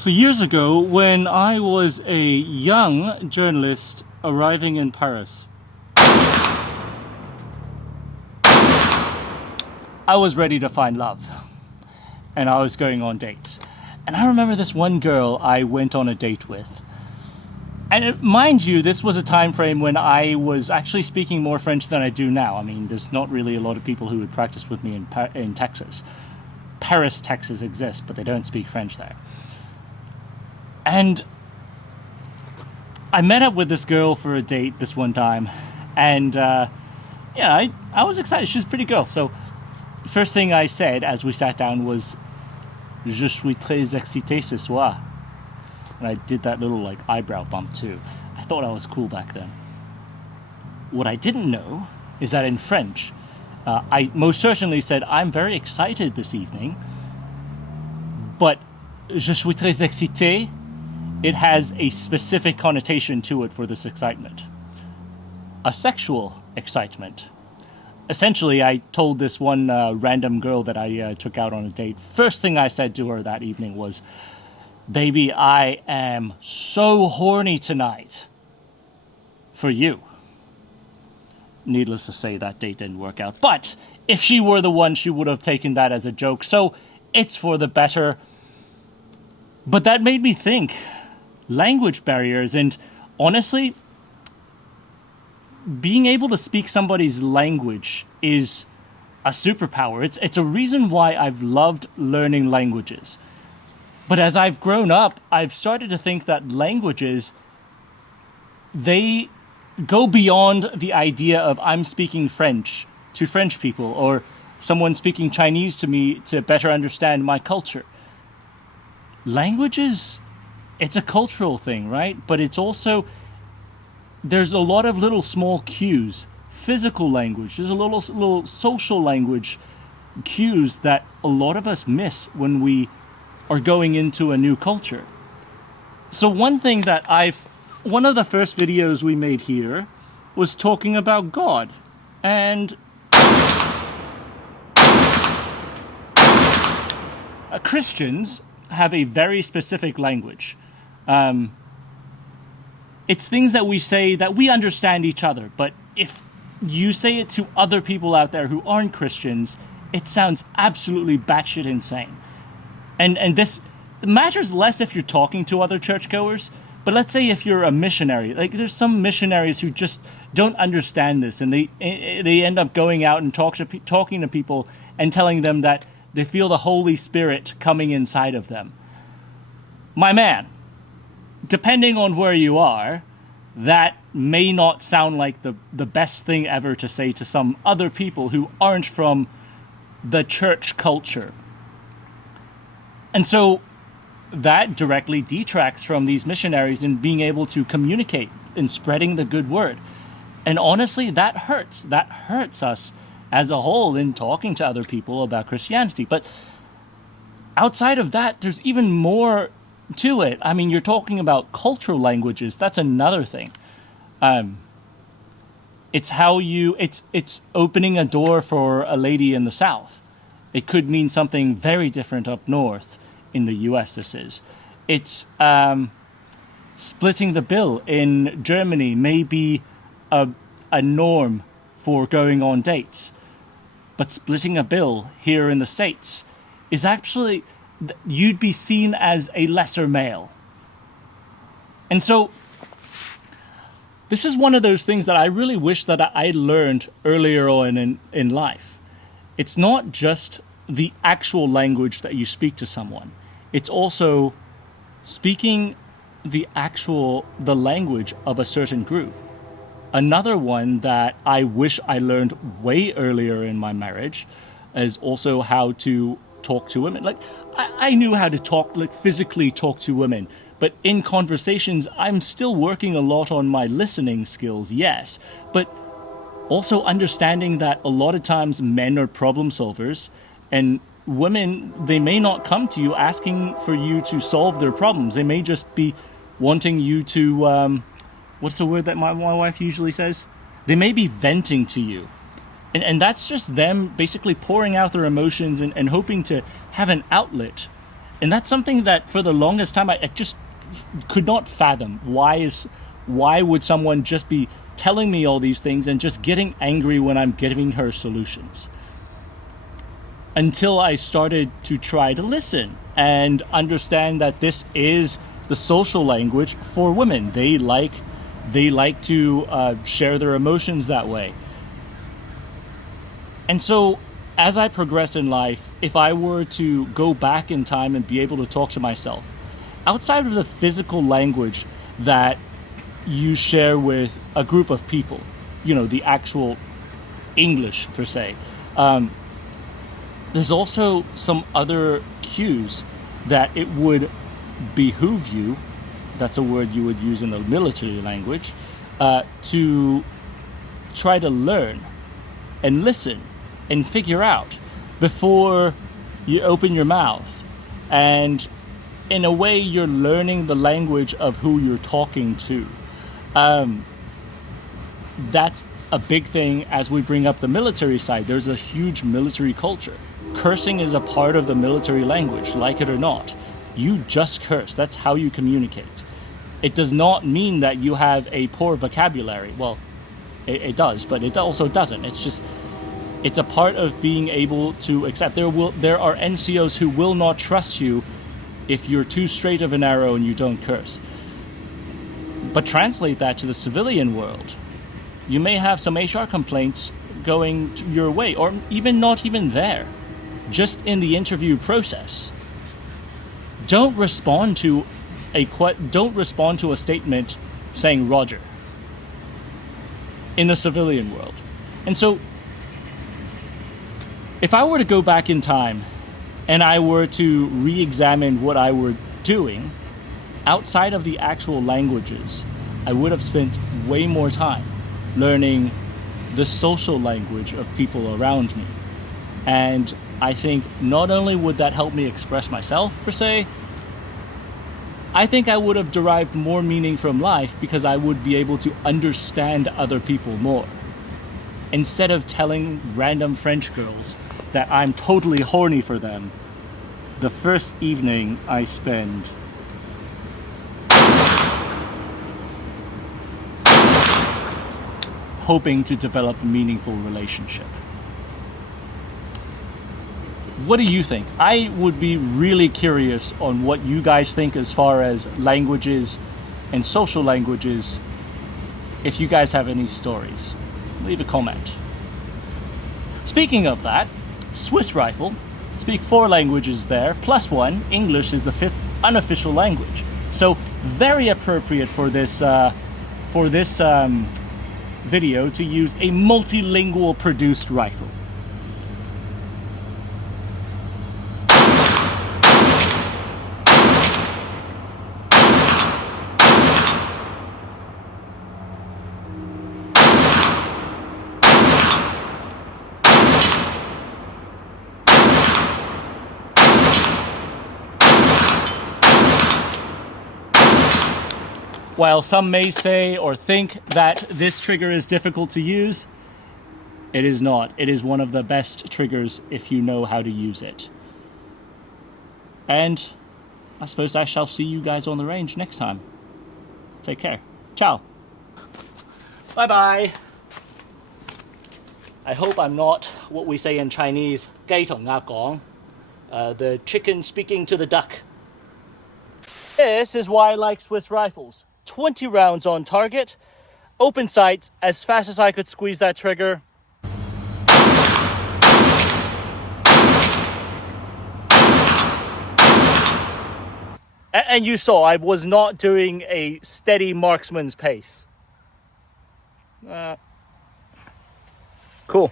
So years ago, when I was a young journalist arriving in Paris, I was ready to find love, and I was going on dates. And I remember this one girl I went on a date with. And mind you, this was a time frame when I was actually speaking more French than I do now. I mean, there's not really a lot of people who would practice with me in Texas. Paris, Texas exists, but they don't speak French there. And I met up with this girl for a date this one time, and I was excited. She was a pretty girl. So first thing I said as we sat down was, "Je suis très excité ce soir." And I did that little eyebrow bump too. I thought I was cool back then. What I didn't know is that in French, I most certainly said, "I'm very excited this evening," but "je suis très excité," it has a specific connotation to it for this excitement. A sexual excitement. Essentially, I told this one random girl that I took out on a date, first thing I said to her that evening was, "Baby, I am so horny tonight for you." Needless to say, that date didn't work out. But if she were the one, she would have taken that as a joke. So it's for the better. But that made me think. Language barriers, and honestly, being able to speak somebody's language is a superpower. It's a reason why I've loved learning languages. But as I've grown up, I've started to think that languages, they go beyond the idea of I'm speaking French to French people, or someone speaking Chinese to me to better understand my culture. Languages, it's a cultural thing, right? But it's also, there's a lot of little small cues, physical language, there's a little social language cues that a lot of us miss when we are going into a new culture. So one of the first videos we made here was talking about God. And Christians have a very specific language. It's things that we say that we understand each other, but if you say it to other people out there who aren't Christians, it sounds absolutely batshit insane. And this matters less if you're talking to other churchgoers, but let's say if you're a missionary, there's some missionaries who just don't understand this, and they end up going out and talking to people and telling them that they feel the Holy Spirit coming inside of them. My man, depending on where you are, that may not sound like the best thing ever to say to some other people who aren't from the church culture. And so that directly detracts from these missionaries in being able to communicate and spreading the good word. And honestly, that hurts. That hurts us as a whole in talking to other people about Christianity. But outside of that, there's even more to it. I mean, you're talking about cultural languages. That's another thing. It's opening a door for a lady in the South. It could mean something very different up north in the US. It's splitting the bill in Germany may be a norm for going on dates, but splitting a bill here in the States is actually, you'd be seen as a lesser male. And so this is one of those things that I really wish that I learned earlier on in life. It's not just the actual language that you speak to someone. It's also speaking the language of a certain group. Another one that I wish I learned way earlier in my marriage is also how to talk to women. I knew how to physically talk to women, but in conversations, I'm still working a lot on my listening skills, yes, but also understanding that a lot of times men are problem solvers, and women, they may not come to you asking for you to solve their problems. They may just be wanting you to, what's the word that my wife usually says? They may be venting to you. And that's just them basically pouring out their emotions and hoping to have an outlet. And that's something that for the longest time I just could not fathom. Why would someone just be telling me all these things and just getting angry when I'm giving her solutions? Until I started to try to listen and understand that this is the social language for women. They like to share their emotions that way. And so as I progress in life, if I were to go back in time and be able to talk to myself, outside of the physical language that you share with a group of people, the actual English per se, there's also some other cues that it would behoove you, that's a word you would use in the military language, to try to learn and listen and figure out before you open your mouth. And in a way, you're learning the language of who you're talking to. That's a big thing as we bring up the military side. There's a huge military culture. Cursing is a part of the military language, like it or not. You just curse. That's how you communicate. It does not mean that you have a poor vocabulary. Well, it does, but it also doesn't. It's a part of being able to accept. There are NCOs who will not trust you if you're too straight of an arrow and you don't curse. But translate that to the civilian world. You may have some HR complaints going your way, or even not even there, just in the interview process. Don't respond to a statement saying Roger in the civilian world. And so if I were to go back in time and I were to re-examine what I were doing outside of the actual languages, I would have spent way more time learning the social language of people around me. And I think not only would that help me express myself per se, I think I would have derived more meaning from life because I would be able to understand other people more. Instead of telling random French girls that I'm totally horny for them, the first evening I spend hoping to develop a meaningful relationship. What do you think? I would be really curious on what you guys think as far as languages and social languages. If you guys have any stories, leave a comment. Speaking of that, Swiss rifle, speak 4 languages there, plus 1, English is the 5th unofficial language. So very appropriate for this video to use a multilingual produced rifle. While some may say or think that this trigger is difficult to use, it is not. It is one of the best triggers if you know how to use it. And I suppose I shall see you guys on the range next time. Take care. Ciao. Bye-bye. I hope I'm not what we say in Chinese, 雞同鴨講, the chicken speaking to the duck. This is why I like Swiss rifles. 20 rounds on target, open sights as fast as I could squeeze that trigger. And you saw I was not doing a steady marksman's pace. Cool.